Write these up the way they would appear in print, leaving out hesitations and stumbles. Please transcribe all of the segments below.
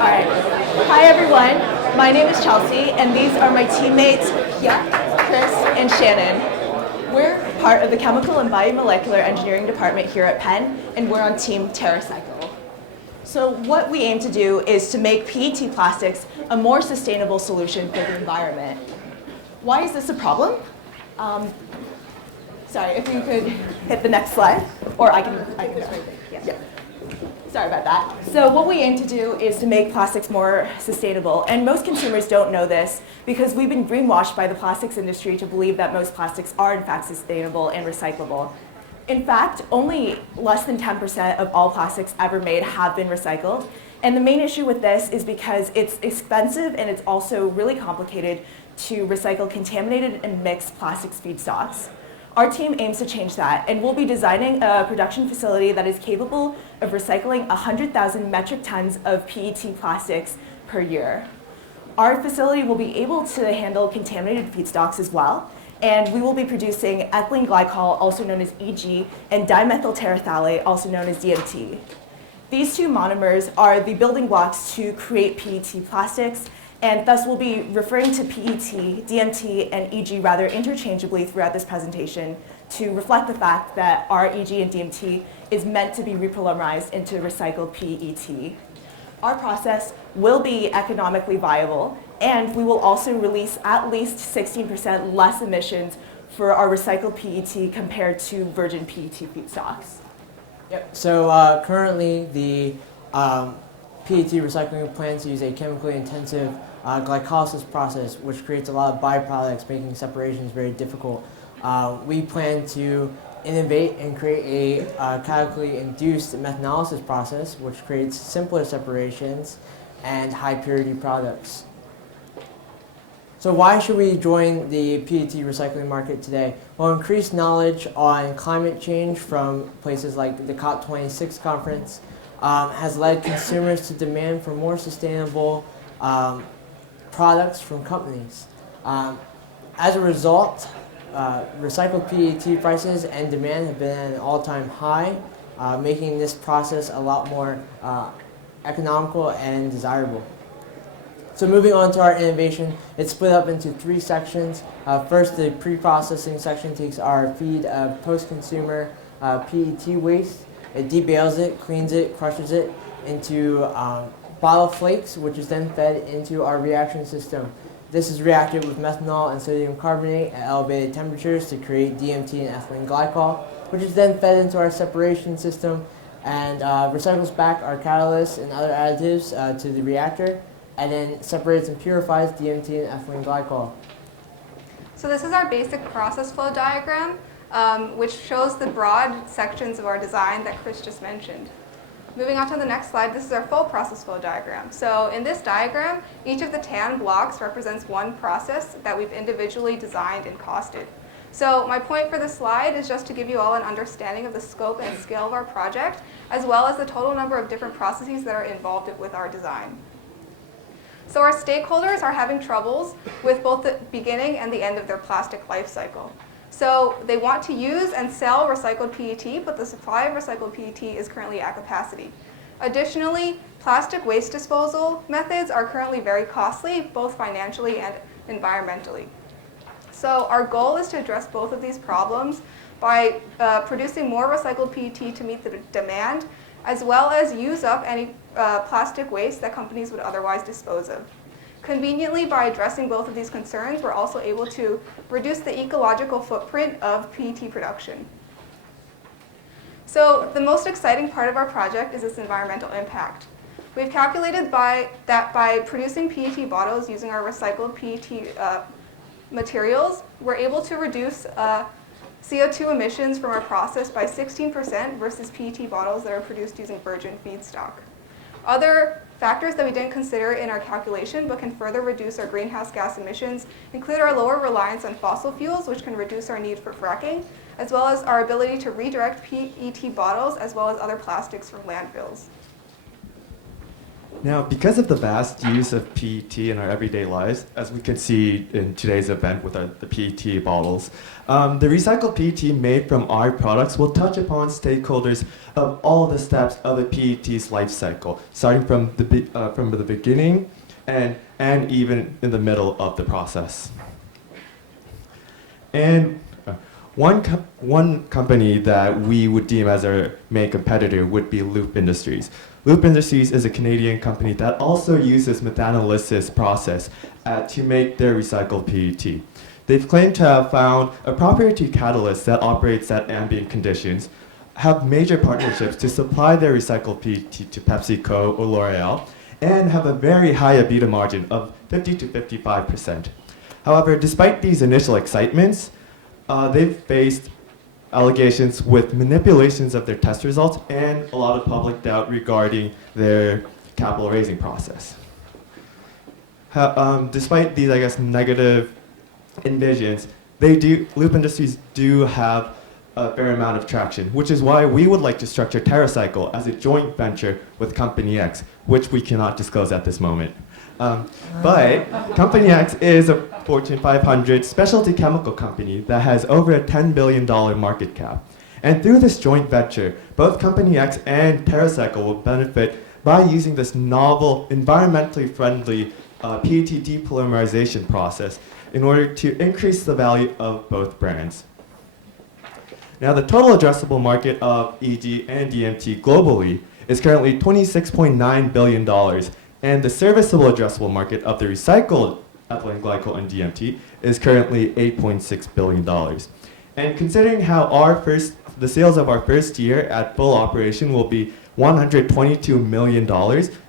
All right. Hi, everyone. My name is Chelsea, and these are my teammates, Pia, Chris, and Shannon. We're part of the Chemical and Biomolecular Engineering Department here at Penn, and we're on Team TereCycle. So what we aim to do is to make PET plastics a more sustainable solution for the environment. Why is this a problem? Sorry, if you could hit the next slide, or I can go. Yeah. Sorry about that. So what we aim to do is to make plastics more sustainable, and most consumers don't know this because we've been greenwashed by the plastics industry to believe that most plastics are in fact sustainable and recyclable. In fact, only less than 10% of all plastics ever made have been recycled, and the main issue with this is because it's expensive and it's also really complicated to recycle contaminated and mixed plastics feedstocks. Our team aims to change that, and we'll be designing a production facility that is capable of recycling 100,000 metric tons of PET plastics per year. Our facility will be able to handle contaminated feedstocks as well, and we will be producing ethylene glycol, also known as EG, and dimethyl terephthalate, also known as DMT. These two monomers are the building blocks to create PET plastics, and thus we'll be referring to PET, DMT, and EG rather interchangeably throughout this presentation to reflect the fact that our EG and DMT is meant to be repolymerized into recycled PET. Our process will be economically viable, and we will also release at least 16% less emissions for our recycled PET compared to virgin PET feedstocks. Yep. So currently the PET recycling plants use a chemically intensive glycolysis process, which creates a lot of byproducts, making separations very difficult. We plan to innovate and create a chemically induced methanolysis process, which creates simpler separations and high purity products. So why should we join the PET recycling market today? Well, increased knowledge on climate change from places like the COP26 conference has led consumers to demand for more sustainable products from companies. As a result, recycled PET prices and demand have been at an all-time high, making this process a lot more economical and desirable. So moving on to our innovation, it's split up into three sections. First, the pre-processing section takes our feed of post-consumer PET waste. It debales it, cleans it, crushes it into bottle flakes, which is then fed into our reaction system. This is reacted with methanol and sodium carbonate at elevated temperatures to create DMT and ethylene glycol, which is then fed into our separation system and recycles back our catalysts and other additives to the reactor, and then separates and purifies DMT and ethylene glycol. So this is our basic process flow diagram, which shows the broad sections of our design that Chris just mentioned. Moving on to the next slide, this is our full process flow diagram. So in this diagram, each of the tan blocks represents one process that we've individually designed and costed. So my point for this slide is just to give you all an understanding of the scope and scale of our project, as well as the total number of different processes that are involved with our design. So our stakeholders are having troubles with both the beginning and the end of their plastic life cycle. So they want to use and sell recycled PET, but the supply of recycled PET is currently at capacity. Additionally, plastic waste disposal methods are currently very costly, both financially and environmentally. So our goal is to address both of these problems by producing more recycled PET to meet the demand, as well as use up any plastic waste that companies would otherwise dispose of. Conveniently, by addressing both of these concerns, we're also able to reduce the ecological footprint of PET production. So the most exciting part of our project is its environmental impact. We've calculated that by producing PET bottles using our recycled PET materials, we're able to reduce CO2 emissions from our process by 16% versus PET bottles that are produced using virgin feedstock. Other factors that we didn't consider in our calculation but can further reduce our greenhouse gas emissions include our lower reliance on fossil fuels, which can reduce our need for fracking, as well as our ability to redirect PET bottles as well as other plastics from landfills. Now, because of the vast use of PET in our everyday lives, as we can see in today's event with the PET bottles, the recycled PET made from our products will touch upon stakeholders of all the steps of a PET's life cycle, starting from the beginning and even in the middle of the process. And one company that we would deem as our main competitor would be Loop Industries. Loop Industries is a Canadian company that also uses methanolysis process to make their recycled PET. They've claimed to have found a proprietary catalyst that operates at ambient conditions, have major partnerships to supply their recycled PET to PepsiCo or L'Oreal, and have a very high EBITDA margin of 50 to 55%. However, despite these initial excitements, they've faced allegations with manipulations of their test results and a lot of public doubt regarding their capital raising process. Despite these, I guess, negative envisions, Loop Industries do have a fair amount of traction, which is why we would like to structure TereCycle as a joint venture with Company X, which we cannot disclose at this moment. But Company X is a Fortune 500 specialty chemical company that has over a $10 billion market cap. And through this joint venture, both Company X and TereCycle will benefit by using this novel, environmentally friendly PET depolymerization process in order to increase the value of both brands. Now, the total addressable market of EG and DMT globally is currently $26.9 billion, and the serviceable addressable market of the recycled ethylene glycol and DMT is currently $8.6 billion. And considering how the sales of our first year at full operation will be $122 million,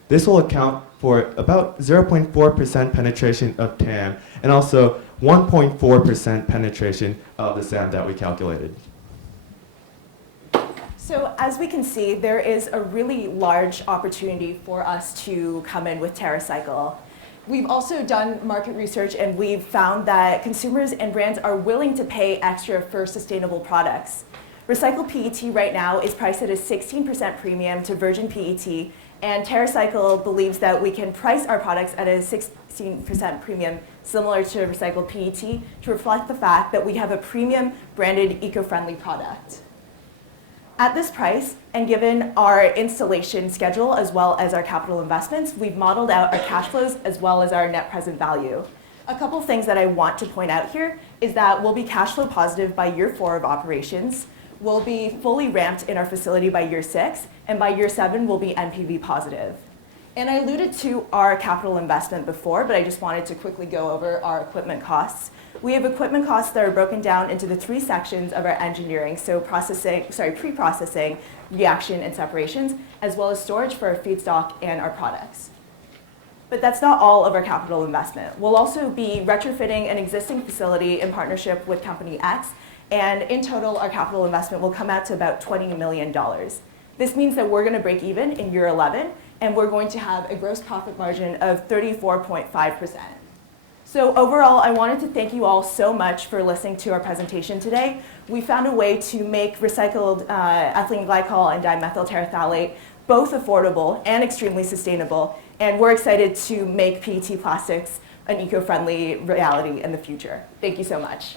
this will account for about 0.4% penetration of TAM and also 1.4% penetration of the SAM that we calculated. So as we can see, there is a really large opportunity for us to come in with TereCycle. We've also done market research and we've found that consumers and brands are willing to pay extra for sustainable products. Recycled PET right now is priced at a 16% premium to virgin PET, and TereCycle believes that we can price our products at a 16% premium similar to recycled PET to reflect the fact that we have a premium branded eco-friendly product. At this price, and given our installation schedule as well as our capital investments, we've modeled out our cash flows as well as our net present value. A couple things that I want to point out here is that we'll be cash flow positive by year 4 of operations, we'll be fully ramped in our facility by year 6, and by year 7 we'll be NPV positive. And I alluded to our capital investment before, but I just wanted to quickly go over our equipment costs. We have equipment costs that are broken down into the 3 sections of our engineering, so pre-processing, reaction, and separations, as well as storage for our feedstock and our products. But that's not all of our capital investment. We'll also be retrofitting an existing facility in partnership with Company X, and in total, our capital investment will come out to about $20 million. This means that we're going to break even in year 11, and we're going to have a gross profit margin of 34.5%. So overall, I wanted to thank you all so much for listening to our presentation today. We found a way to make recycled ethylene glycol and dimethyl terephthalate both affordable and extremely sustainable, and we're excited to make PET plastics an eco-friendly reality in the future. Thank you so much.